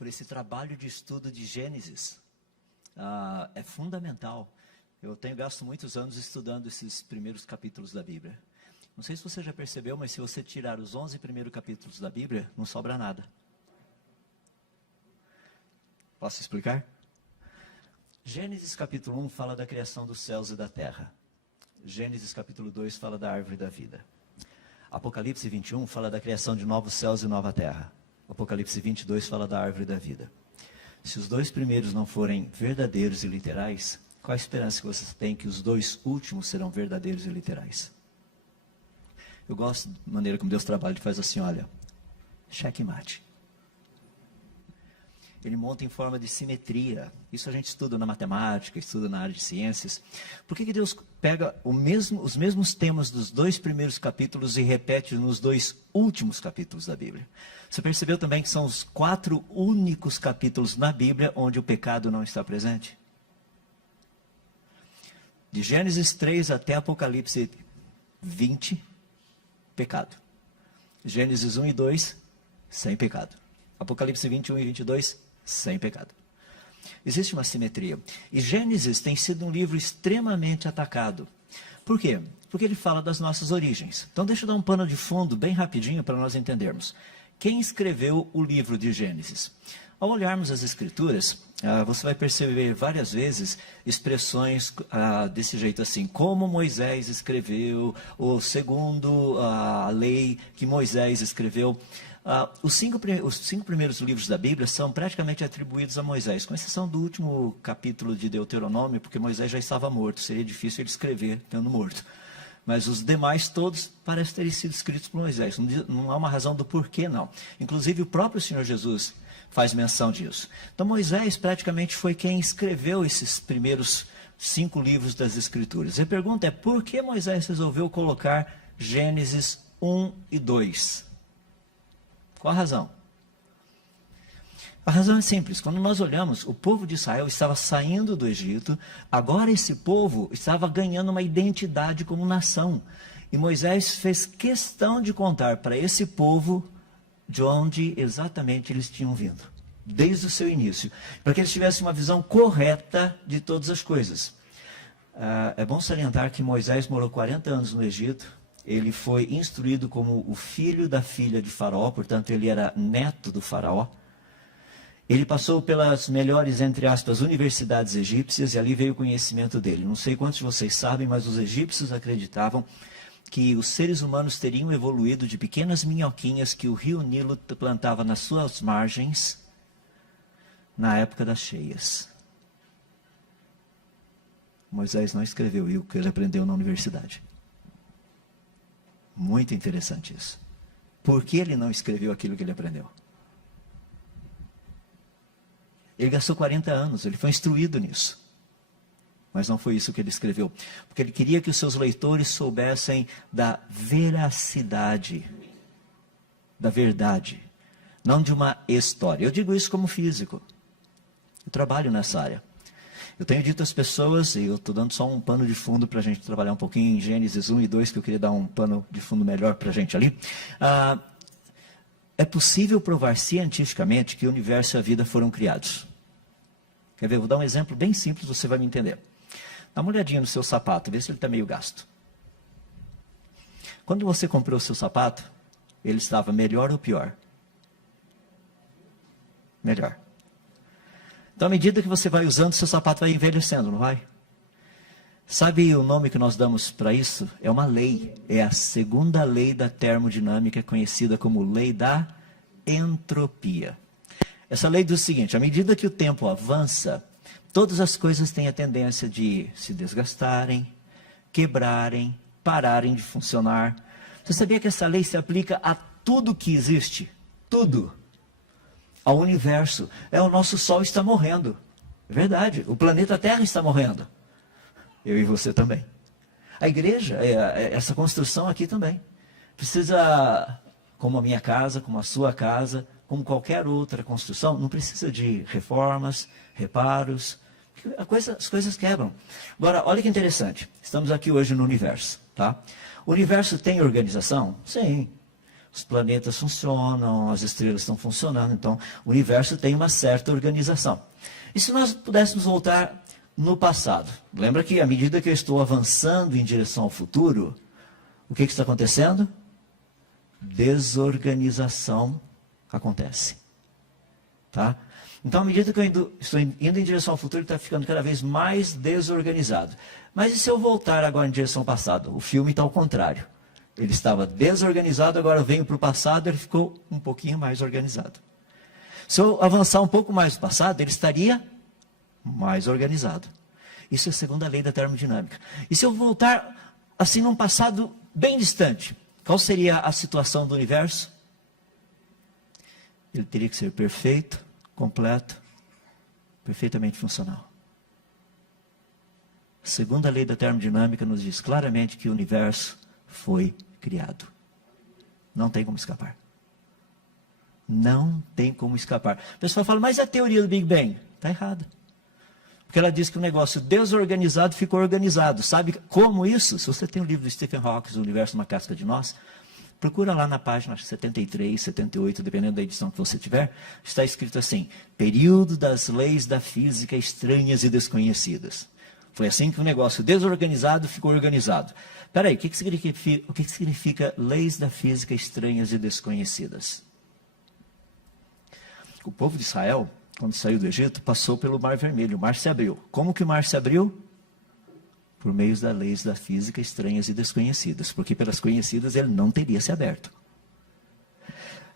por esse trabalho de estudo de Gênesis. É fundamental. Eu tenho gasto muitos anos estudando esses primeiros capítulos da Bíblia. Não sei se você já percebeu, mas se você tirar os 11 primeiros capítulos da Bíblia, não sobra nada. Posso explicar? Gênesis capítulo 1 fala da criação dos céus e da terra. Gênesis capítulo 2 fala da árvore da vida. Apocalipse 21 fala da criação de novos céus e nova terra. Apocalipse 22 fala da árvore da vida. Se os dois primeiros não forem verdadeiros e literais, qual a esperança que você tem que os dois últimos serão verdadeiros e literais? Eu gosto da maneira como Deus trabalha, ele faz assim, olha, checkmate. Ele monta em forma de simetria. Isso a gente estuda na matemática, estuda na área de ciências. Por que Deus pega os mesmos temas dos dois primeiros capítulos e repete nos dois últimos capítulos da Bíblia? Você percebeu também que são os 4 únicos capítulos na Bíblia onde o pecado não está presente? De Gênesis 3 até Apocalipse 20, pecado. Gênesis 1 e 2, sem pecado. Apocalipse 21 e 22, sem pecado. Existe uma simetria. E Gênesis tem sido um livro extremamente atacado. Por quê? Porque ele fala das nossas origens. Então deixa eu dar um pano de fundo bem rapidinho para nós entendermos. Quem escreveu o livro de Gênesis? Ao olharmos as escrituras, você vai perceber várias vezes expressões desse jeito assim, como Moisés escreveu, ou segundo a lei que Moisés escreveu. Os cinco primeiros livros da Bíblia são praticamente atribuídos a Moisés, com exceção do último capítulo de Deuteronômio, porque Moisés já estava morto, seria difícil ele escrever estando morto. Mas os demais todos parecem ter sido escritos por Moisés, não há uma razão do porquê não. Inclusive o próprio Senhor Jesus faz menção disso. Então Moisés praticamente foi quem escreveu esses primeiros 5 livros das Escrituras. E a pergunta é, por que Moisés resolveu colocar Gênesis 1 e 2? Qual a razão? A razão é simples. Quando nós olhamos, o povo de Israel estava saindo do Egito, agora esse povo estava ganhando uma identidade como nação. E Moisés fez questão de contar para esse povo de onde exatamente eles tinham vindo, desde o seu início, para que eles tivessem uma visão correta de todas as coisas. É bom salientar que Moisés morou 40 anos no Egito. Ele foi instruído como o filho da filha de Faraó, portanto ele era neto do Faraó. Ele passou pelas melhores, entre aspas, universidades egípcias e ali veio o conhecimento dele. Não sei quantos de vocês sabem, mas os egípcios acreditavam que os seres humanos teriam evoluído de pequenas minhoquinhas que o rio Nilo plantava nas suas margens na época das cheias. Moisés não escreveu o que ele aprendeu na universidade. Muito interessante isso. Por que ele não escreveu aquilo que ele aprendeu? Ele gastou 40 anos, ele foi instruído nisso. Mas não foi isso que ele escreveu. Porque ele queria que os seus leitores soubessem da veracidade, da verdade, não de uma história. Eu digo isso como físico. Eu trabalho nessa área. Eu tenho dito às pessoas, e eu estou dando só um pano de fundo para a gente trabalhar um pouquinho em Gênesis 1 e 2, que eu queria dar um pano de fundo melhor para a gente ali. É possível provar cientificamente que o universo e a vida foram criados. Quer ver? Vou dar um exemplo bem simples, você vai me entender. Dá uma olhadinha no seu sapato, vê se ele está meio gasto. Quando você comprou o seu sapato, ele estava melhor ou pior? Melhor. Então, à medida que você vai usando, seu sapato vai envelhecendo, não vai? Sabe o nome que nós damos para isso? É uma lei. É a segunda lei da termodinâmica, conhecida como lei da entropia. Essa lei diz o seguinte, à medida que o tempo avança, todas as coisas têm a tendência de se desgastarem, quebrarem, pararem de funcionar. Você sabia que essa lei se aplica a tudo que existe? Tudo. Ao universo. O nosso Sol está morrendo. É verdade. O planeta Terra está morrendo. Eu e você também. A igreja, essa construção aqui também. Precisa, como a minha casa, como a sua casa, como qualquer outra construção, não precisa de reformas, reparos. As coisas quebram. Agora, olha que interessante. Estamos aqui hoje no universo. Tá? O universo tem organização? Sim. Os planetas funcionam, as estrelas estão funcionando, então o universo tem uma certa organização. E se nós pudéssemos voltar no passado? Lembra que à medida que eu estou avançando em direção ao futuro, o que está acontecendo? Desorganização acontece. Tá? Então, à medida que eu estou indo em direção ao futuro, ele está ficando cada vez mais desorganizado. Mas e se eu voltar agora em direção ao passado? O filme está ao contrário. Ele estava desorganizado, agora eu venho para o passado, ele ficou um pouquinho mais organizado. Se eu avançar um pouco mais no passado, ele estaria mais organizado. Isso é a segunda lei da termodinâmica. E se eu voltar assim num passado bem distante, qual seria a situação do universo? Ele teria que ser perfeito, completo, perfeitamente funcional. A segunda lei da termodinâmica nos diz claramente que o universo foi criado. Não tem como escapar. Não tem como escapar. O pessoal fala, mas a teoria do Big Bang? Está errada. Porque ela diz que o negócio desorganizado ficou organizado. Sabe como isso? Se você tem o livro do Stephen Hawking, O Universo Uma Casca de Nós, procura lá na página 73, 78, dependendo da edição que você tiver, está escrito assim, período das leis da física estranhas e desconhecidas. Foi assim que o negócio desorganizado ficou organizado. Espera aí, o que significa leis da física estranhas e desconhecidas? O povo de Israel, quando saiu do Egito, passou pelo Mar Vermelho, o mar se abriu. Como que o mar se abriu? Por meio das leis da física estranhas e desconhecidas, porque pelas conhecidas ele não teria se aberto.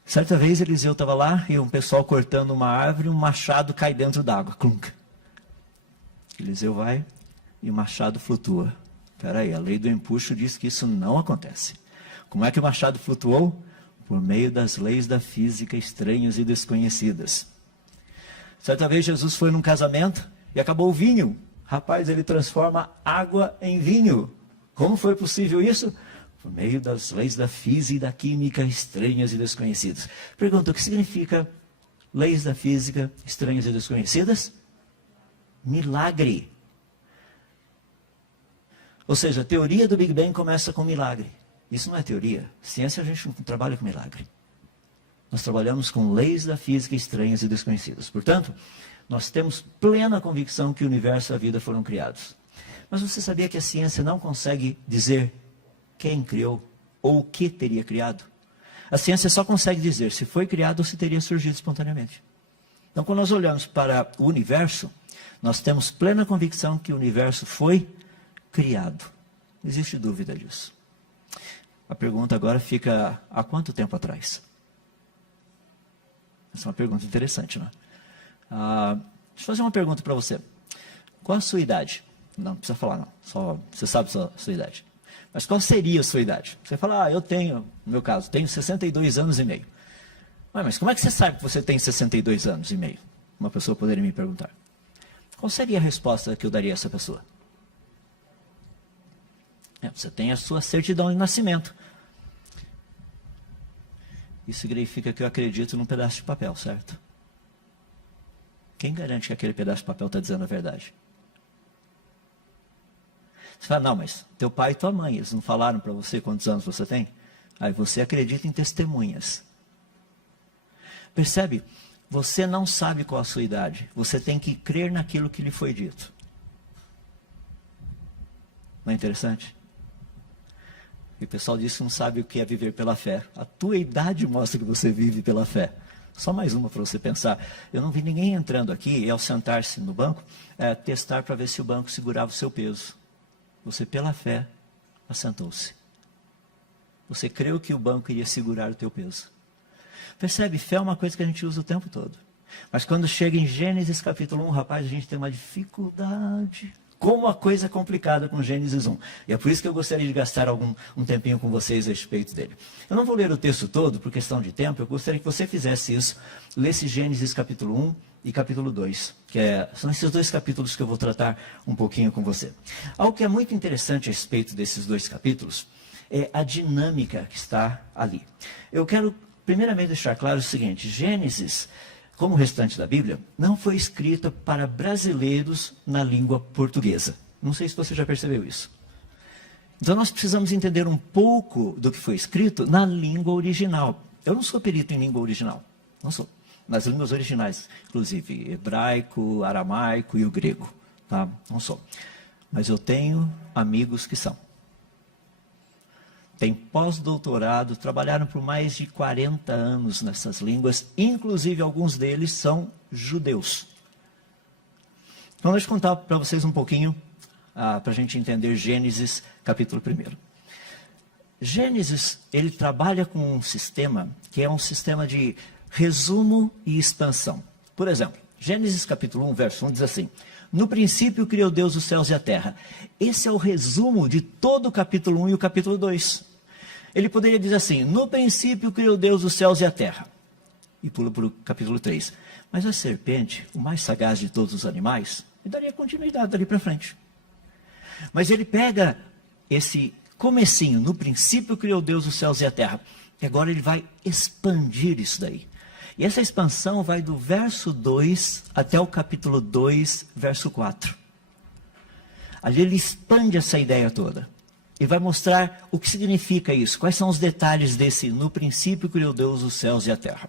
Certa vez Eliseu estava lá e um pessoal cortando uma árvore, um machado cai dentro d'água. Clunk. Eliseu vai e o machado flutua. Espera aí, a lei do empuxo diz que isso não acontece. Como é que o machado flutuou? Por meio das leis da física estranhas e desconhecidas. Certa vez Jesus foi num casamento e acabou o vinho. Rapaz, ele transforma água em vinho. Como foi possível isso? Por meio das leis da física e da química estranhas e desconhecidas. Pergunta, o que significa leis da física estranhas e desconhecidas? Milagre. Ou seja, a teoria do Big Bang começa com milagre. Isso não é teoria. Ciência a gente não trabalha com milagre. Nós trabalhamos com leis da física estranhas e desconhecidas. Portanto, nós temos plena convicção que o universo e a vida foram criados. Mas você sabia que a ciência não consegue dizer quem criou ou o que teria criado? A ciência só consegue dizer se foi criado ou se teria surgido espontaneamente. Então, quando nós olhamos para o universo, nós temos plena convicção que o universo foi criado. Não existe dúvida disso. A pergunta agora fica, há quanto tempo atrás? Essa é uma pergunta interessante, não é? Deixa eu fazer uma pergunta para você. Qual a sua idade? Não precisa falar, não. Só você sabe a sua idade. Mas qual seria a sua idade? Você fala, eu tenho, no meu caso, tenho 62 anos e meio. Mas como é que você sabe que você tem 62 anos e meio? Uma pessoa poderia me perguntar. Qual seria a resposta que eu daria a essa pessoa? Você tem a sua certidão de nascimento. Isso significa que eu acredito num pedaço de papel, certo? Quem garante que aquele pedaço de papel está dizendo a verdade? Você fala, não, mas teu pai e tua mãe, eles não falaram para você quantos anos você tem? Aí você acredita em testemunhas. Percebe? Você não sabe qual a sua idade. Você tem que crer naquilo que lhe foi dito. Não é interessante? E o pessoal diz que não sabe o que é viver pela fé. A tua idade mostra que você vive pela fé. Só mais uma para você pensar. Eu não vi ninguém entrando aqui e ao sentar-se no banco, testar para ver se o banco segurava o seu peso. Você, pela fé, assentou-se. Você creu que o banco iria segurar o teu peso. Percebe? Fé é uma coisa que a gente usa o tempo todo. Mas quando chega em Gênesis capítulo 1, rapaz, a gente tem uma dificuldade. Como a coisa é complicada com Gênesis 1. E é por isso que eu gostaria de gastar um tempinho com vocês a respeito dele. Eu não vou ler o texto todo, por questão de tempo. Eu gostaria que você fizesse isso. Lesse Gênesis capítulo 1 e capítulo 2. São esses dois capítulos que eu vou tratar um pouquinho com você. Algo que é muito interessante a respeito desses dois capítulos é a dinâmica que está ali. Eu quero primeiramente deixar claro o seguinte. Gênesis, como o restante da Bíblia, não foi escrita para brasileiros na língua portuguesa. Não sei se você já percebeu isso. Então nós precisamos entender um pouco do que foi escrito na língua original. Eu não sou perito em língua original, não sou. Nas línguas originais, inclusive hebraico, aramaico e o grego, tá? Não sou. Mas eu tenho amigos que são. Têm pós-doutorado, trabalharam por mais de 40 anos nessas línguas, inclusive alguns deles são judeus. Então deixa eu contar para vocês um pouquinho, para a gente entender Gênesis capítulo 1. Gênesis, ele trabalha com um sistema que é um sistema de resumo e expansão. Por exemplo, Gênesis capítulo 1, verso 1 diz assim: no princípio criou Deus os céus e a terra. Esse é o resumo de todo o capítulo 1 e o capítulo 2. Ele poderia dizer assim: no princípio criou Deus os céus e a terra. E pula para o capítulo 3. Mas a serpente, o mais sagaz de todos os animais, ele daria continuidade dali para frente. Mas ele pega esse comecinho, no princípio criou Deus os céus e a terra. E agora ele vai expandir isso daí. E essa expansão vai do verso 2 até o capítulo 2, verso 4. Ali ele expande essa ideia toda. E vai mostrar o que significa isso. Quais são os detalhes desse no princípio criou Deus os céus e a terra.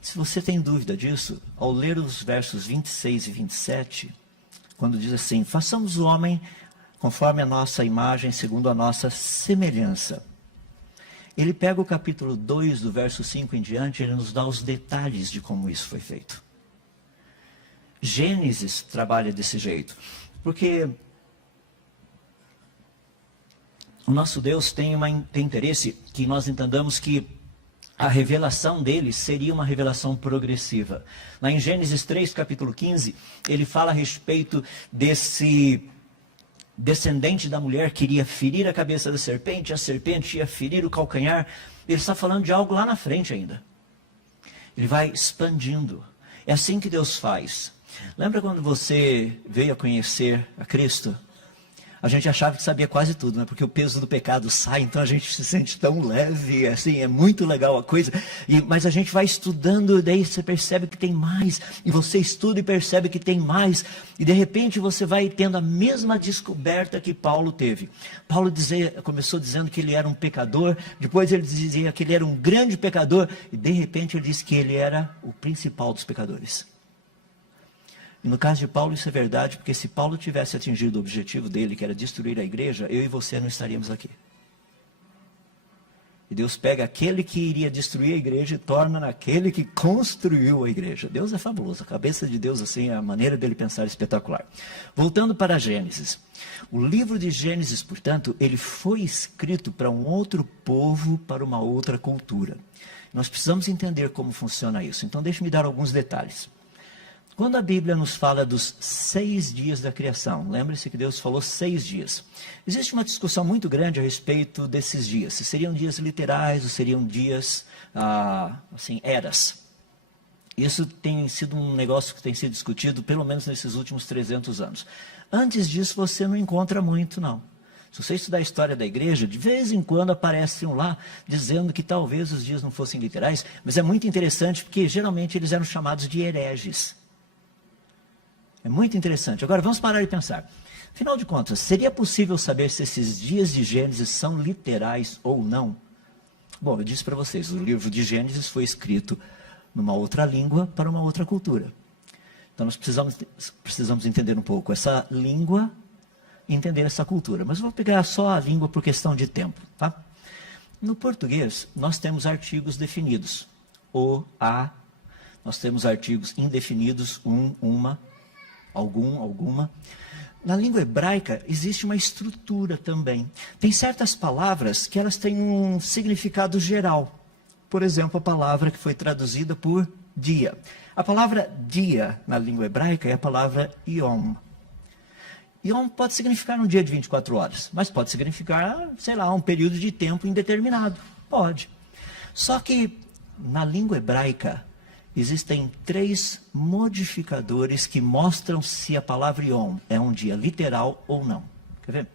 Se você tem dúvida disso, ao ler os versos 26 e 27, quando diz assim: façamos o homem conforme a nossa imagem, segundo a nossa semelhança. Ele pega o capítulo 2, do verso 5 em diante, ele nos dá os detalhes de como isso foi feito. Gênesis trabalha desse jeito, porque o nosso Deus tem interesse que nós entendamos que a revelação dele seria uma revelação progressiva. Lá em Gênesis 3, capítulo 15, ele fala a respeito desse descendente da mulher que iria ferir a cabeça da serpente, a serpente ia ferir o calcanhar. Ele está falando de algo lá na frente ainda. Ele vai expandindo. É assim que Deus faz. Lembra quando você veio a conhecer a Cristo? A gente achava que sabia quase tudo, né? Porque o peso do pecado sai, então a gente se sente tão leve, assim, é muito legal a coisa. Mas a gente vai estudando, e daí você percebe que tem mais, e você estuda e percebe que tem mais, e de repente você vai tendo a mesma descoberta que Paulo teve. Paulo começou dizendo que ele era um pecador, depois ele dizia que ele era um grande pecador, e de repente ele disse que ele era o principal dos pecadores. E no caso de Paulo isso é verdade, porque se Paulo tivesse atingido o objetivo dele, que era destruir a igreja, eu e você não estaríamos aqui. E Deus pega aquele que iria destruir a igreja e torna naquele que construiu a igreja. Deus é fabuloso, a cabeça de Deus assim, a maneira dele pensar é espetacular. Voltando para Gênesis. O livro de Gênesis, portanto, ele foi escrito para um outro povo, para uma outra cultura. Nós precisamos entender como funciona isso. Então deixe-me dar alguns detalhes. Quando a Bíblia nos fala dos 6 dias da criação, lembre-se que Deus falou 6 dias. Existe uma discussão muito grande a respeito desses dias. Se seriam dias literais ou seriam dias, eras. Isso tem sido um negócio que tem sido discutido pelo menos nesses últimos 300 anos. Antes disso você não encontra muito, não. Se você estudar a história da igreja, de vez em quando aparecem lá dizendo que talvez os dias não fossem literais, mas é muito interessante porque geralmente eles eram chamados de hereges. É muito interessante. Agora vamos parar e pensar. Afinal de contas, seria possível saber se esses dias de Gênesis são literais ou não? Bom, eu disse para vocês, o livro de Gênesis foi escrito numa outra língua para uma outra cultura. Então nós precisamos entender um pouco essa língua e entender essa cultura. Mas eu vou pegar só a língua por questão de tempo, tá? No português, nós temos artigos definidos. O, a. Nós temos artigos indefinidos, um, uma, algum, alguma. Na língua hebraica existe uma estrutura também. Tem certas palavras que elas têm um significado geral. Por exemplo, a palavra que foi traduzida por dia. A palavra dia na língua hebraica é a palavra yom. Yom pode significar um dia de 24 horas, mas pode significar, sei lá, um período de tempo indeterminado. Pode. Só que na língua hebraica existem 3 modificadores que mostram se a palavra Yom é um dia literal ou não. Quer ver?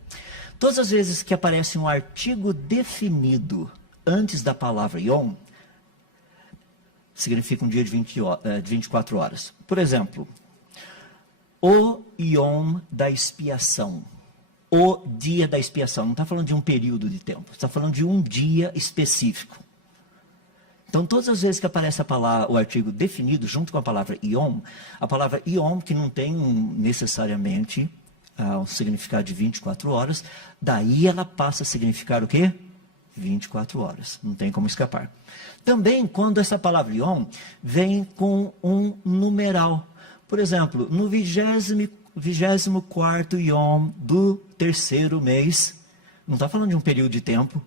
Todas as vezes que aparece um artigo definido antes da palavra Yom, significa um dia de 24 horas. Por exemplo, o Yom da expiação. o dia da expiação. Não está falando de um período de tempo. Está falando de um dia específico. Então, todas as vezes que aparece a palavra, o artigo definido junto com a palavra Yom, a palavra Yom, que não tem necessariamente um significado de 24 horas, daí ela passa a significar o quê? 24 horas. Não tem como escapar. Também, quando essa palavra Yom vem com um numeral. Por exemplo, no 24º Yom do 3º mês, não está falando de um período de tempo,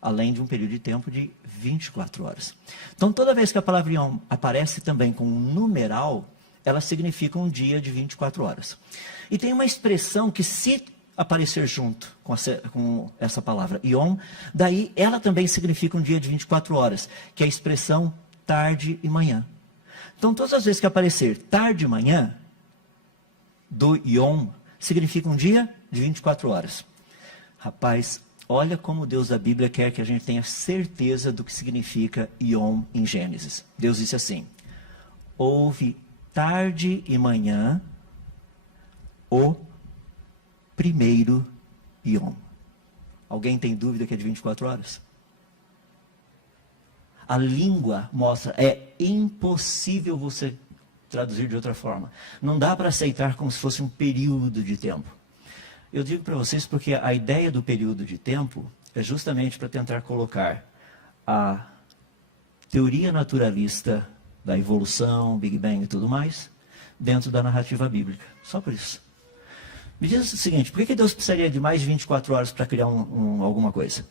além de um período de tempo de 24 horas. Então, toda vez que a palavra Yom aparece também com um numeral, ela significa um dia de 24 horas. E tem uma expressão que, se aparecer junto com essa palavra Yom, daí ela também significa um dia de 24 horas, que é a expressão tarde e manhã. Então, todas as vezes que aparecer tarde e manhã, do Yom, significa um dia de 24 horas. Rapaz, olha como Deus da Bíblia quer que a gente tenha certeza do que significa Yom em Gênesis. Deus disse assim: houve tarde e manhã o primeiro Yom. Alguém tem dúvida que é de 24 horas? A língua mostra, é impossível você traduzir de outra forma. Não dá para aceitar como se fosse um período de tempo. Eu digo para vocês porque a ideia do período de tempo é justamente para tentar colocar a teoria naturalista da evolução, Big Bang e tudo mais, dentro da narrativa bíblica. Só por isso. Me diz o seguinte, por que Deus precisaria de mais de 24 horas para criar alguma coisa?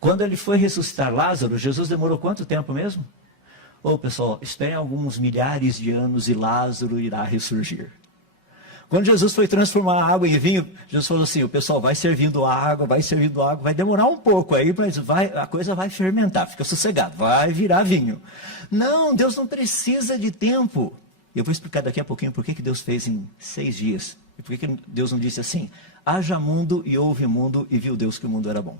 Quando ele foi ressuscitar Lázaro, Jesus demorou quanto tempo mesmo? Pessoal, esperem alguns milhares de anos e Lázaro irá ressurgir. Quando Jesus foi transformar a água em vinho, Jesus falou assim, o pessoal vai servindo água, vai demorar um pouco aí, mas a coisa vai fermentar, fica sossegado, vai virar vinho. Não, Deus não precisa de tempo. Eu vou explicar daqui a pouquinho por que Deus fez em 6 dias. E por que Deus não disse assim, haja mundo e houve mundo e viu Deus que o mundo era bom.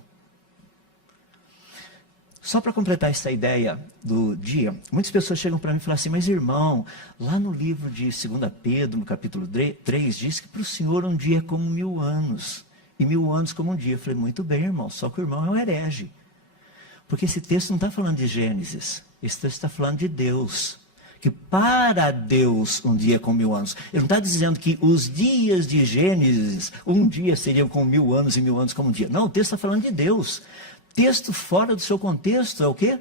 Só para completar essa ideia do dia, muitas pessoas chegam para mim e falam assim, mas irmão, lá no livro de 2 Pedro, no capítulo 3, diz que para o Senhor um dia é como 1000 anos, e 1000 anos como um dia. Eu falei, muito bem, irmão, só que o irmão é um herege. Porque esse texto não está falando de Gênesis, esse texto está falando de Deus. Que para Deus um dia é como 1000 anos. Ele não está dizendo que os dias de Gênesis, um dia seriam como 1000 anos e 1000 anos como um dia. Não, o texto está falando de Deus. Texto fora do seu contexto é o quê?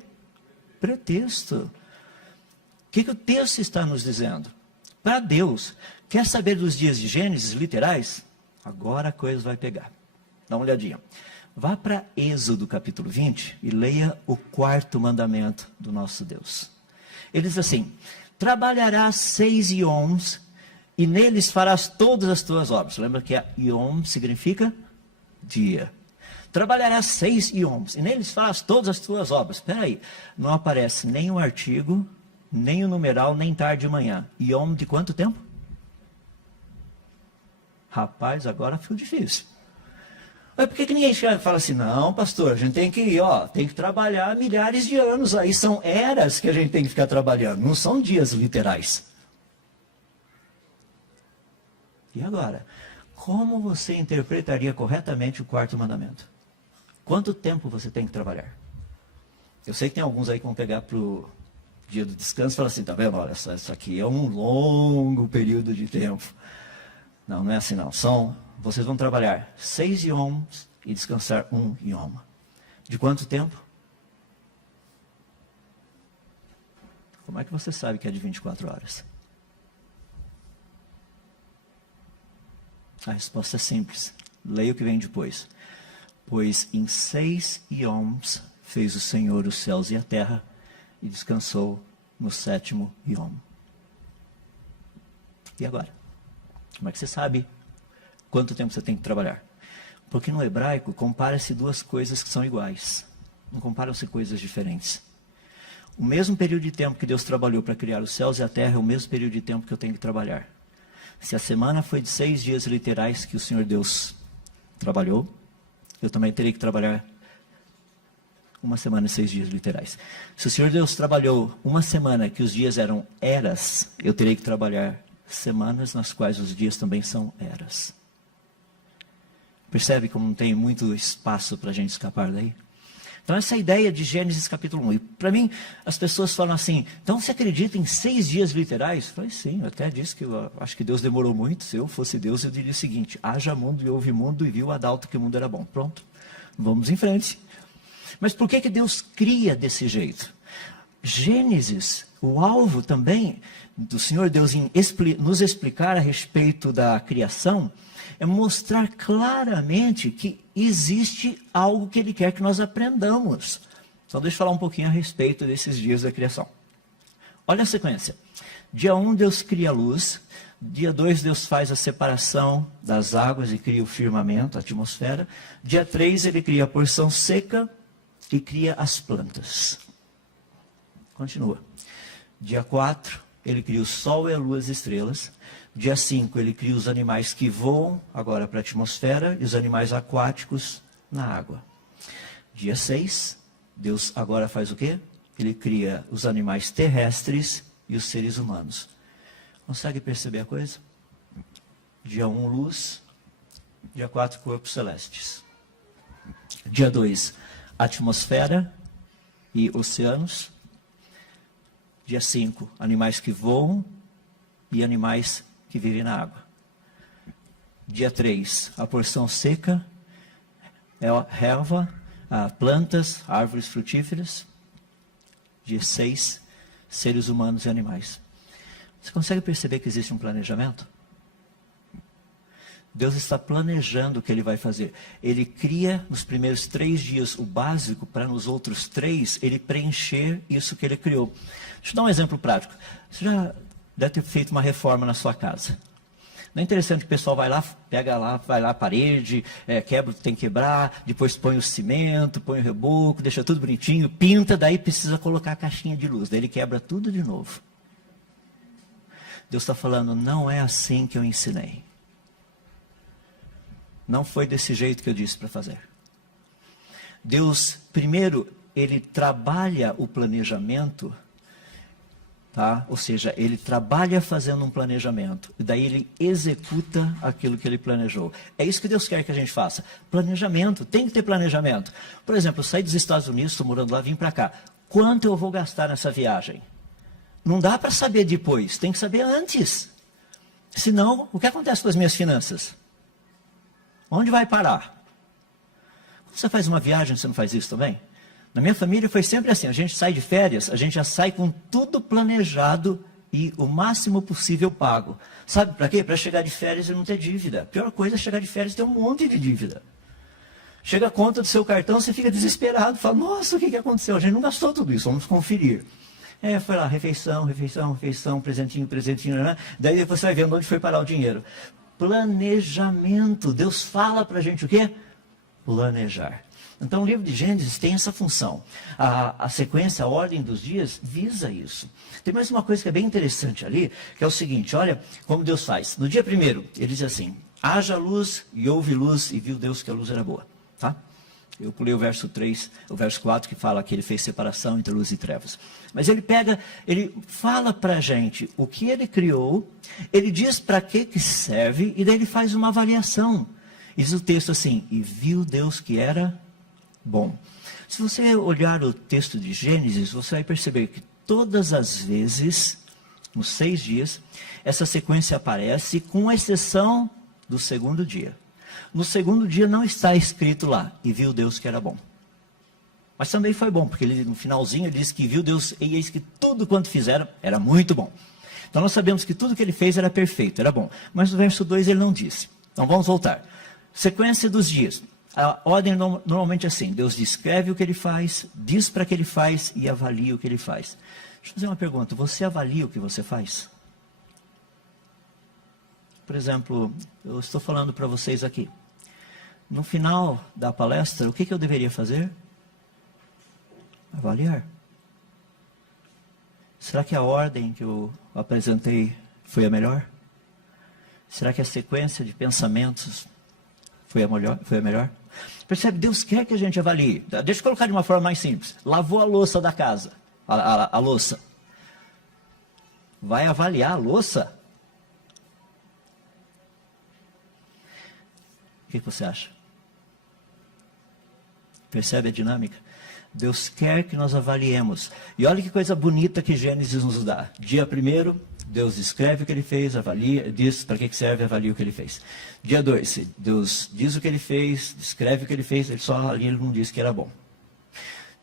Pretexto. O que o texto está nos dizendo? Para Deus, quer saber dos dias de Gênesis literais? Agora a coisa vai pegar. Dá uma olhadinha. Vá para Êxodo capítulo 20 e leia o 4º mandamento do nosso Deus. Ele diz assim, trabalharás 6 Yoms e neles farás todas as tuas obras. Lembra que Yom significa dia. Trabalharás 6 Yoms e neles farás todas as tuas obras. Espera aí, não aparece nem o artigo, nem o numeral, nem tarde e manhã. Yom de quanto tempo? Rapaz, agora ficou difícil. Mas por que ninguém chega e fala assim, não, pastor, a gente tem que trabalhar milhares de anos aí, são eras que a gente tem que ficar trabalhando, não são dias literais. E agora, como você interpretaria corretamente o 4º mandamento? Quanto tempo você tem que trabalhar? Eu sei que tem alguns aí que vão pegar para o dia do descanso e falar assim, tá vendo, olha, isso aqui é um longo período de tempo. Não, não é assim não, vocês vão trabalhar 6 Yoms e descansar 1 Yom. De quanto tempo? Como é que você sabe que é de 24 horas? A resposta é simples. Leia o que vem depois. Pois em 6 Yoms fez o Senhor os céus e a terra e descansou no 7º Yom. E agora? Como é que você sabe quanto tempo você tem que trabalhar? Porque no hebraico, compara-se 2 coisas que são iguais. Não comparam-se coisas diferentes. O mesmo período de tempo que Deus trabalhou para criar os céus e a terra é o mesmo período de tempo que eu tenho que trabalhar. Se a semana foi de 6 dias literais que o Senhor Deus trabalhou, eu também terei que trabalhar 1 semana e 6 dias literais. Se o Senhor Deus trabalhou 1 semana que os dias eram eras, eu terei que trabalhar semanas nas quais os dias também são eras. Percebe como não tem muito espaço para a gente escapar daí? Então essa é a ideia de Gênesis capítulo 1. E para mim, as pessoas falam assim, então você acredita em 6 dias literais? Eu falei, sim, eu até disse que eu acho que Deus demorou muito. Se eu fosse Deus, eu diria o seguinte, haja mundo e houve mundo e viu Adalto que o mundo era bom. Pronto, vamos em frente. Mas por que Deus cria desse jeito? Gênesis, o alvo também do Senhor Deus em nos explicar a respeito da criação, é mostrar claramente que existe algo que Ele quer que nós aprendamos. Então deixa eu falar um pouquinho a respeito desses dias da criação. Olha a sequência. Dia 1, Deus cria a luz. Dia 2, Deus faz a separação das águas e cria o firmamento, a atmosfera. Dia 3, Ele cria a porção seca e cria as plantas. Continua. Dia 4, Ele cria o sol e a lua e as estrelas. Dia 5, Ele cria os animais que voam agora para a atmosfera e os animais aquáticos na água. Dia 6, Deus agora faz o quê? Ele cria os animais terrestres e os seres humanos. Consegue perceber a coisa? Dia 1, luz. Dia 4, corpos celestes. Dia 2, atmosfera e oceanos. Dia 5, animais que voam e animais que vivem na água. Dia 3, a porção seca, relva, plantas, árvores frutíferas. Dia 6, seres humanos e animais. Você consegue perceber que existe um planejamento? Deus está planejando o que Ele vai fazer. Ele cria nos primeiros 3 dias o básico para nos outros 3 Ele preencher isso que Ele criou. Deixa eu dar um exemplo prático. Você já deve ter feito uma reforma na sua casa. Não é interessante que o pessoal vai lá, vai lá a parede, quebra o que tem que quebrar, depois põe o cimento, põe o reboco, deixa tudo bonitinho, pinta, daí precisa colocar a caixinha de luz, daí ele quebra tudo de novo. Deus está falando, não é assim que eu ensinei. Não foi desse jeito que eu disse para fazer. Deus, primeiro, Ele trabalha o planejamento, tá? Ou seja, Ele trabalha fazendo um planejamento, e daí Ele executa aquilo que Ele planejou. É isso que Deus quer que a gente faça. Planejamento, tem que ter planejamento. Por exemplo, eu saí dos Estados Unidos, estou morando lá, vim para cá. Quanto eu vou gastar nessa viagem? Não dá para saber depois, tem que saber antes. Senão, o que acontece com as minhas finanças? Onde vai parar? Quando você faz uma viagem, você não faz isso também? Na minha família foi sempre assim, a gente sai de férias, a gente já sai com tudo planejado e o máximo possível pago. Sabe para quê? Para chegar de férias e não ter dívida. A pior coisa é chegar de férias e ter um monte de dívida. Chega a conta do seu cartão, você fica desesperado, fala, nossa, o que aconteceu? A gente não gastou tudo isso, vamos conferir. Foi lá, refeição, presentinho, né? Daí você vai vendo onde foi parar o dinheiro. Planejamento. Deus fala para a gente o quê? Planejar. Então o livro de Gênesis tem essa função. A sequência, a ordem dos dias visa isso. Tem mais uma coisa que é bem interessante ali, que é o seguinte, olha como Deus faz. No dia 1º, ele diz assim, haja luz e houve luz e viu Deus que a luz era boa. Tá? Eu pulei o verso 3, o verso 4 que fala que ele fez separação entre luz e trevas. Mas ele fala para a gente o que ele criou, ele diz para que serve e daí ele faz uma avaliação. Diz o texto assim, e viu Deus que era bom. Se você olhar o texto de Gênesis, você vai perceber que todas as vezes, nos 6 dias, essa sequência aparece com exceção do 2º dia. No 2º dia não está escrito lá, e viu Deus que era bom. Mas também foi bom, porque no finalzinho ele diz que viu Deus, e eis que tudo quanto fizeram era muito bom. Então nós sabemos que tudo que ele fez era perfeito, era bom. Mas no verso 2 ele não disse. Então vamos voltar. Sequência dos dias. A ordem normalmente é assim, Deus descreve o que ele faz, diz para que ele faz e avalia o que ele faz. Deixa eu fazer uma pergunta, você avalia o que você faz? Por exemplo, eu estou falando para vocês aqui. No final da palestra, o que eu deveria fazer? Avaliar. Será que a ordem que eu apresentei foi a melhor? Será que a sequência de pensamentos foi a melhor? Percebe? Deus quer que a gente avalie. Deixa eu colocar de uma forma mais simples. Lavou a louça da casa. A louça. Vai avaliar a louça? O que você acha? Percebe a dinâmica? Deus quer que nós avaliemos. E olha que coisa bonita que Gênesis nos dá. Dia 1º, Deus escreve o que ele fez, avalia, diz para que serve, avalia o que ele fez. Dia 2, Deus diz o que ele fez, descreve o que ele fez, ele só ali ele não diz que era bom.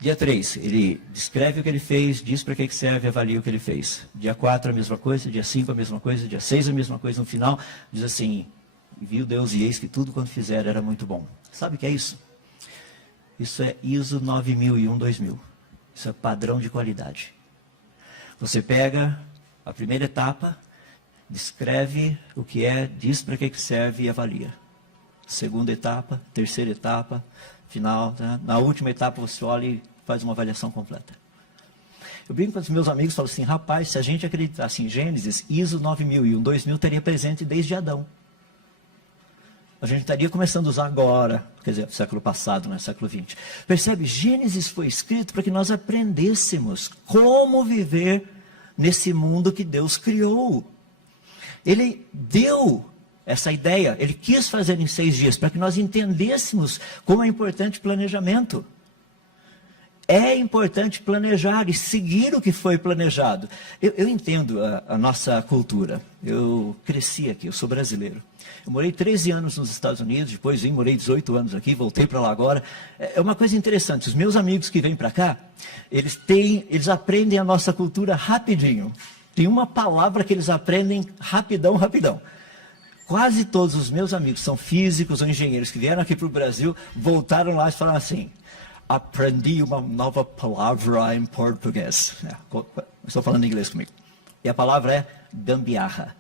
Dia 3, ele descreve o que ele fez, diz para que serve, avalia o que ele fez. Dia 4, a mesma coisa, dia 5, a mesma coisa, dia 6, a mesma coisa. No final, diz assim, viu Deus e eis que tudo quanto fizeram era muito bom. Sabe o que é isso? Isso é ISO 9001-2000. Isso é padrão de qualidade. Você pega a primeira etapa, descreve o que é, diz para que serve e avalia. Segunda etapa, terceira etapa, final. Né? Na última etapa você olha e faz uma avaliação completa. Eu brinco com os meus amigos e falo assim, rapaz, se a gente acreditasse em Gênesis, ISO 9001-2000 estaria presente desde Adão. A gente estaria começando a usar agora, quer dizer, século passado, né, século 20. Percebe? Gênesis foi escrito para que nós aprendêssemos como viver nesse mundo que Deus criou. Ele deu essa ideia, ele quis fazer em 6 dias, para que nós entendêssemos como é importante planejamento. É importante planejar e seguir o que foi planejado. Eu entendo a nossa cultura. Eu cresci aqui, eu sou brasileiro. Eu morei 13 anos nos Estados Unidos, depois morei 18 anos aqui, voltei para lá agora. É uma coisa interessante, os meus amigos que vêm para cá, eles aprendem a nossa cultura rapidinho. Tem uma palavra que eles aprendem rapidão. Quase todos os meus amigos são físicos ou engenheiros que vieram aqui para o Brasil, voltaram lá e falaram assim, aprendi uma nova palavra em português. Estou falando inglês comigo. E a palavra é gambiarra.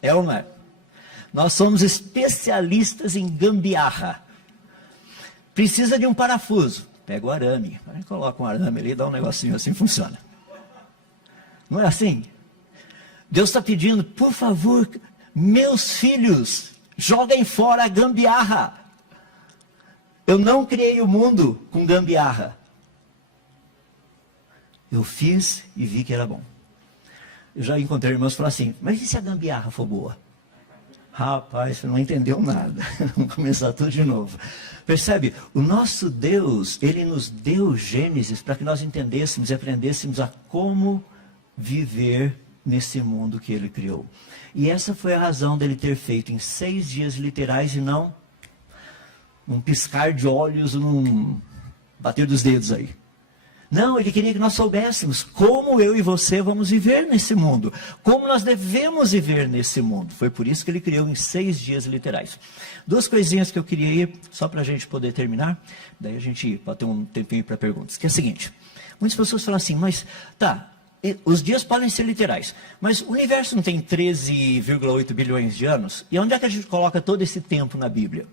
É ou não é? Nós somos especialistas em gambiarra. Precisa de um parafuso. Pega o arame. Aí coloca um arame ali e dá um negocinho assim, funciona. Não é assim? Deus está pedindo, por favor, meus filhos, joguem fora a gambiarra. Eu não criei o mundo com gambiarra. Eu fiz e vi que era bom. Eu já encontrei irmãos que falaram assim, mas e se a gambiarra for boa? Rapaz, você não entendeu nada. Vamos começar tudo de novo. Percebe? O nosso Deus, Ele nos deu Gênesis para que nós entendêssemos e aprendêssemos a como viver nesse mundo que Ele criou. E essa foi a razão dele ter feito em 6 dias literais e não num piscar de olhos, num bater dos dedos aí. Não, ele queria que nós soubéssemos como eu e você vamos viver nesse mundo. Como nós devemos viver nesse mundo. Foi por isso que ele criou em 6 dias literais. 2 coisinhas que eu queria ir, só para a gente poder terminar. Daí a gente pode ter um tempinho para perguntas. Que é o seguinte. Muitas pessoas falam assim, mas tá, os dias podem ser literais. Mas o universo não tem 13,8 bilhões de anos? E onde é que a gente coloca todo esse tempo na Bíblia?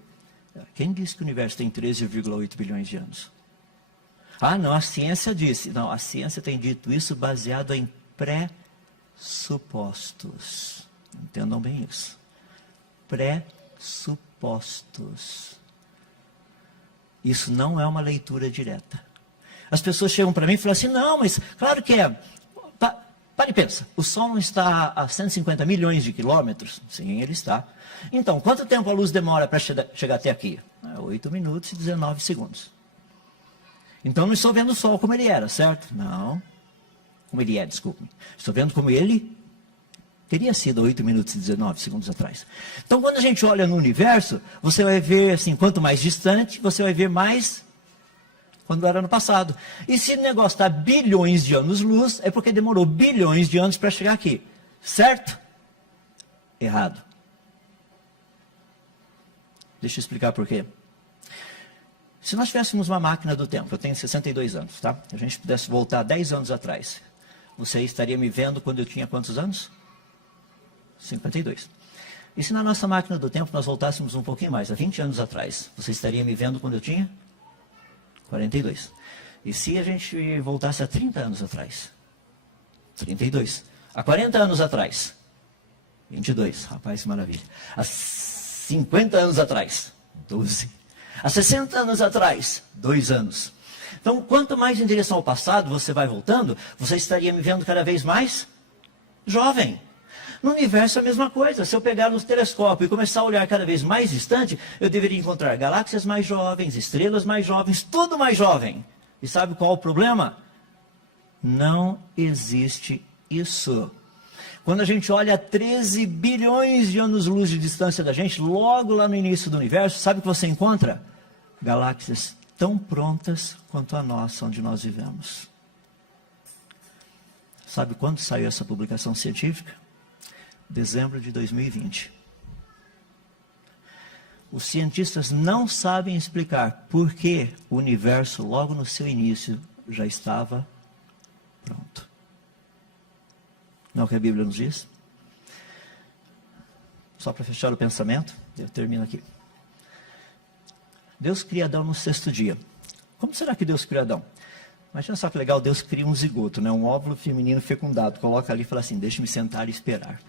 Quem disse que o universo tem 13,8 bilhões de anos? Ah, não, a ciência disse. Não, a ciência tem dito isso baseado em pressupostos. Entendam bem isso. Pressupostos. Isso não é uma leitura direta. As pessoas chegam para mim e falam assim, não, mas claro que é. Para e pensa, o Sol não está a 150 milhões de quilômetros? Sim, ele está. Então, quanto tempo a luz demora para chegar até aqui? 8 minutos e 19 segundos. Então não estou vendo o Sol como ele era, certo? Não. Como ele é, desculpe-me. Estou vendo como ele teria sido 8 minutos e 19 segundos atrás. Então quando a gente olha no universo, você vai ver assim, quanto mais distante, você vai ver mais quando era no passado. E se o negócio está bilhões de anos-luz, é porque demorou bilhões de anos para chegar aqui. Certo? Errado. Deixa eu explicar por quê. Se nós tivéssemos uma máquina do tempo, eu tenho 62 anos, tá? Se a gente pudesse voltar 10 anos atrás, você estaria me vendo quando eu tinha quantos anos? 52. E se na nossa máquina do tempo nós voltássemos um pouquinho mais, há 20 anos atrás, você estaria me vendo quando eu tinha? 42. E se a gente voltasse a 30 anos atrás? 32. Há 40 anos atrás? 22. Rapaz, que maravilha. Há 50 anos atrás? 12. Há 60 anos atrás, 2 anos. Então, quanto mais em direção ao passado você vai voltando, você estaria me vendo cada vez mais jovem. No universo é a mesma coisa. Se eu pegar no telescópio e começar a olhar cada vez mais distante, eu deveria encontrar galáxias mais jovens, estrelas mais jovens, tudo mais jovem. E sabe qual é o problema? Não existe isso. Quando a gente olha a 13 bilhões de anos-luz de distância da gente, logo lá no início do universo, sabe o que você encontra? Galáxias tão prontas quanto a nossa, onde nós vivemos. Sabe quando saiu essa publicação científica? Dezembro de 2020. Os cientistas não sabem explicar por que o universo, logo no seu início, já estava pronto. Não é o que a Bíblia nos diz? Só para fechar o pensamento, eu termino aqui. Deus cria Adão no 6º dia. Como será que Deus criou Adão? Imagina só que legal, Deus cria um zigoto, né? Um óvulo feminino fecundado. Coloca ali e fala assim, deixe-me sentar e esperar.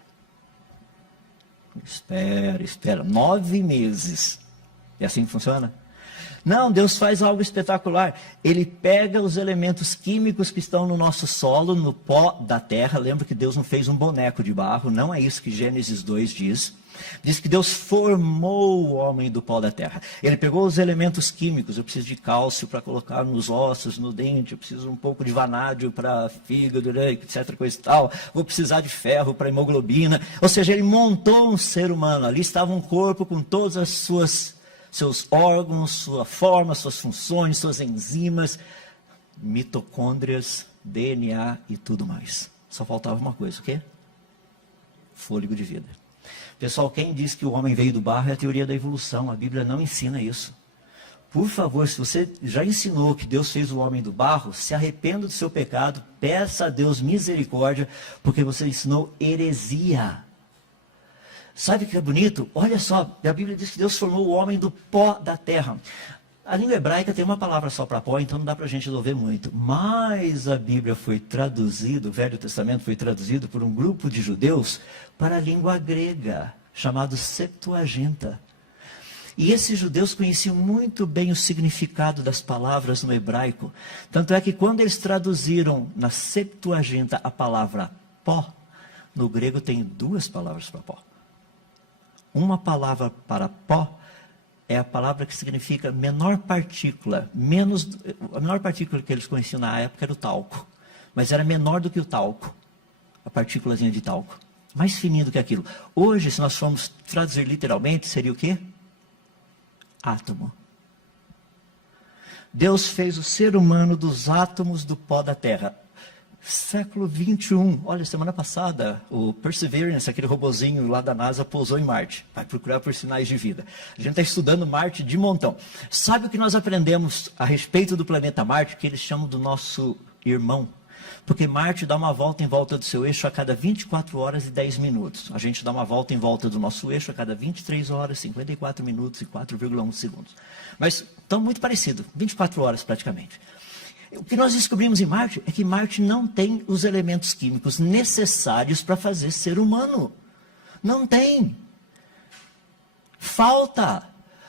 Espera. 9 meses. É assim que funciona? Não, Deus faz algo espetacular. Ele pega os elementos químicos que estão no nosso solo, no pó da terra. Lembra que Deus não fez um boneco de barro. Não é isso que Gênesis 2 diz. Diz que Deus formou o homem do pó da terra. Ele pegou os elementos químicos. Eu preciso de cálcio para colocar nos ossos, no dente. Eu preciso um pouco de vanádio para fígado, etc. Coisa e tal. Vou precisar de ferro para hemoglobina. Ou seja, ele montou um ser humano. Ali estava um corpo com todas as seus órgãos, sua forma, suas funções, suas enzimas, mitocôndrias, DNA e tudo mais. Só faltava uma coisa, o quê? Fôlego de vida. Pessoal, quem diz que o homem veio do barro é a teoria da evolução. A Bíblia não ensina isso. Por favor, se você já ensinou que Deus fez o homem do barro, se arrependa do seu pecado, peça a Deus misericórdia, porque você ensinou heresia. Sabe o que é bonito? Olha só, a Bíblia diz que Deus formou o homem do pó da terra. A língua hebraica tem uma palavra só para pó, então não dá para a gente louver muito. Mas a Bíblia foi traduzida, o Velho Testamento foi traduzido por um grupo de judeus para a língua grega, chamado Septuaginta. E esses judeus conheciam muito bem o significado das palavras no hebraico. Tanto é que quando eles traduziram na Septuaginta a palavra pó, no grego tem 2 palavras para pó. Uma palavra para pó é a palavra que significa menor partícula. A menor partícula que eles conheciam na época era o talco. Mas era menor do que o talco. A partículazinha de talco. Mais fininha do que aquilo. Hoje, se nós formos traduzir literalmente, seria o quê? Átomo. Deus fez o ser humano dos átomos do pó da terra. Século 21, olha, semana passada, o Perseverance, aquele robozinho lá da NASA, pousou em Marte. Vai procurar por sinais de vida. A gente está estudando Marte de montão. Sabe o que nós aprendemos a respeito do planeta Marte, que eles chamam do nosso irmão? Porque Marte dá uma volta em volta do seu eixo a cada 24 horas e 10 minutos. A gente dá uma volta em volta do nosso eixo a cada 23 horas, 54 minutos e 4,1 segundos. Mas estão muito parecidos, 24 horas praticamente. O que nós descobrimos em Marte é que Marte não tem os elementos químicos necessários para fazer ser humano. Não tem. Falta.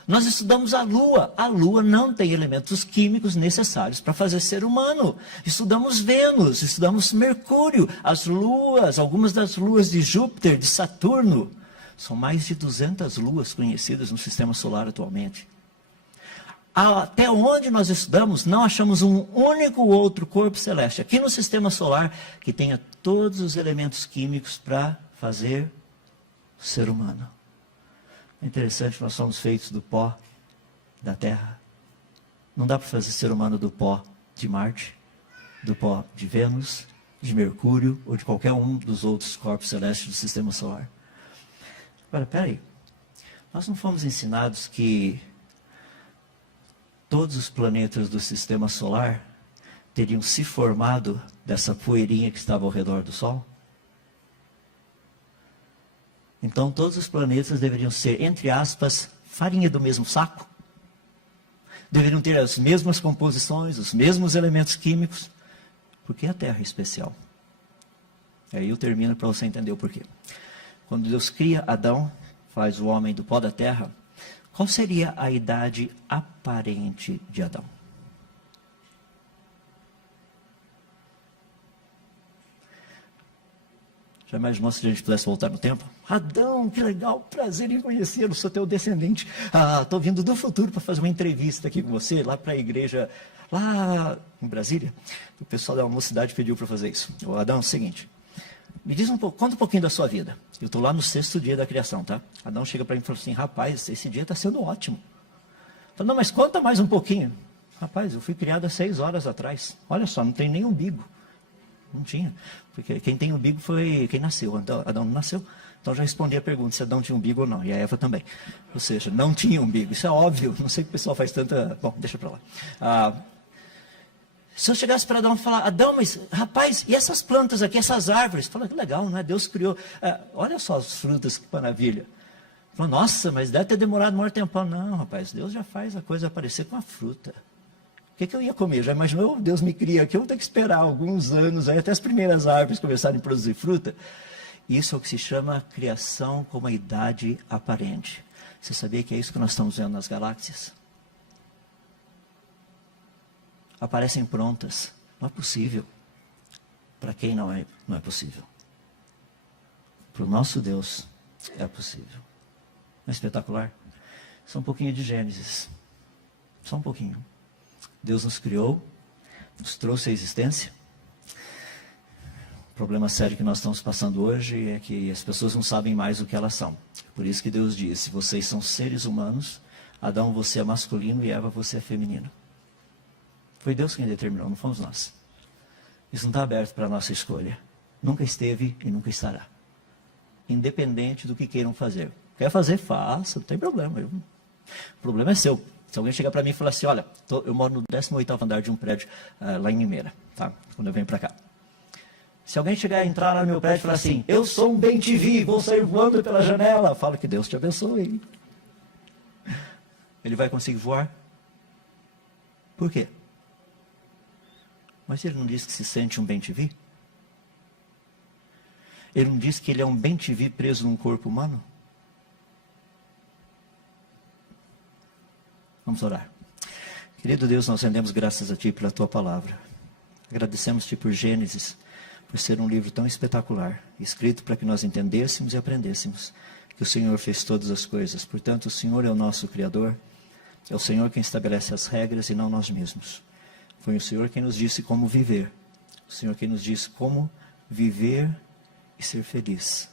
Nós estudamos a Lua. A Lua não tem elementos químicos necessários para fazer ser humano. Estudamos Vênus, estudamos Mercúrio, as luas, algumas das luas de Júpiter, de Saturno. São mais de 200 luas conhecidas no sistema solar atualmente. Até onde nós estudamos, não achamos um único outro corpo celeste aqui no sistema solar que tenha todos os elementos químicos para fazer o ser humano. É interessante, nós somos feitos do pó da terra. Não dá para fazer ser humano do pó de Marte, do pó de Vênus, de Mercúrio ou de qualquer um dos outros corpos celestes do sistema solar. Agora, peraí, nós não fomos ensinados que todos os planetas do sistema solar teriam se formado dessa poeirinha que estava ao redor do Sol? Então todos os planetas deveriam ser, entre aspas, farinha do mesmo saco? Deveriam ter as mesmas composições, os mesmos elementos químicos? Porque a Terra é especial. Aí eu termino para você entender o porquê. Quando Deus cria Adão, faz o homem do pó da terra, qual seria a idade aparente de Adão? Já imaginou se a gente pudesse voltar no tempo? Adão, que legal, prazer em conhecê-lo, sou teu descendente. Estou vindo do futuro para fazer uma entrevista aqui com você, lá para a igreja, lá em Brasília. O pessoal da mocidade pediu para fazer isso. Ô, Adão, é o seguinte, me diz conta um pouquinho da sua vida. Eu estou lá no 6º dia da criação, tá? Adão chega para mim e fala assim, rapaz, esse dia está sendo ótimo. Eu falo, não, mas conta mais um pouquinho. Rapaz, eu fui criado há 6 horas atrás. Olha só, não tem nem umbigo. Não tinha. Porque quem tem umbigo foi quem nasceu. Então, Adão não nasceu. Então já respondi a pergunta se Adão tinha umbigo ou não. E a Eva também. Ou seja, não tinha umbigo. Isso é óbvio. Não sei que o pessoal faz tanta... Bom, deixa para lá. Se eu chegasse para Adão e falar, Adão, mas rapaz, e essas plantas aqui, essas árvores? Fala, que legal, não é? Deus criou. Olha só as frutas, que maravilha. Fala, nossa, mas deve ter demorado um maior tempão. Não, rapaz, Deus já faz a coisa aparecer com a fruta. O que eu ia comer? Já imaginou? Deus me cria aqui, eu vou ter que esperar alguns anos, aí até as primeiras árvores começarem a produzir fruta. Isso é o que se chama criação com uma idade aparente. Você sabia que é isso que nós estamos vendo nas galáxias? Aparecem prontas. Não é possível. Para quem não é possível? Para o nosso Deus é possível. Não é espetacular? Só um pouquinho de Gênesis. Só um pouquinho. Deus nos criou, nos trouxe à existência. O problema sério que nós estamos passando hoje é que as pessoas não sabem mais o que elas são. Por isso que Deus disse, vocês são seres humanos, Adão, você é masculino e Eva, você é feminino. Foi Deus quem determinou, não fomos nós. Isso não está aberto para a nossa escolha. Nunca esteve e nunca estará. Independente do que queiram fazer. Quer fazer, faça, não tem problema. O problema é seu. Se alguém chegar para mim e falar assim, olha, eu moro no 18º andar de um prédio lá em Limeira, tá? Quando eu venho para cá. Se alguém chegar a entrar lá no meu prédio e falar assim, eu sou um bem-te-vi, vou sair voando pela janela, fala que Deus te abençoe. Ele vai conseguir voar? Por quê? Mas ele não disse que se sente um bem-te-vi? Ele não disse que ele é um bem-te-vi preso num corpo humano? Vamos orar. Querido Deus, nós rendemos graças a Ti pela Tua palavra. Agradecemos-Te por Gênesis, por ser um livro tão espetacular, escrito para que nós entendêssemos e aprendêssemos que o Senhor fez todas as coisas. Portanto, o Senhor é o nosso Criador, é o Senhor quem estabelece as regras e não nós mesmos. Foi o Senhor quem nos disse como viver, o Senhor quem nos disse como viver e ser feliz,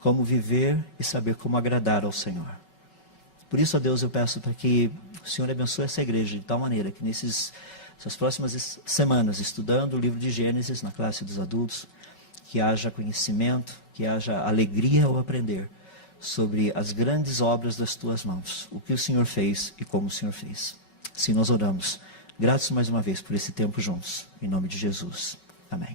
como viver e saber como agradar ao Senhor. Por isso, ó Deus, eu peço para que o Senhor abençoe essa igreja de tal maneira que essas próximas semanas, estudando o livro de Gênesis na classe dos adultos, que haja conhecimento, que haja alegria ao aprender sobre as grandes obras das Tuas mãos, o que o Senhor fez e como o Senhor fez. Assim nós oramos. Gratos mais uma vez por esse tempo juntos. Em nome de Jesus. Amém.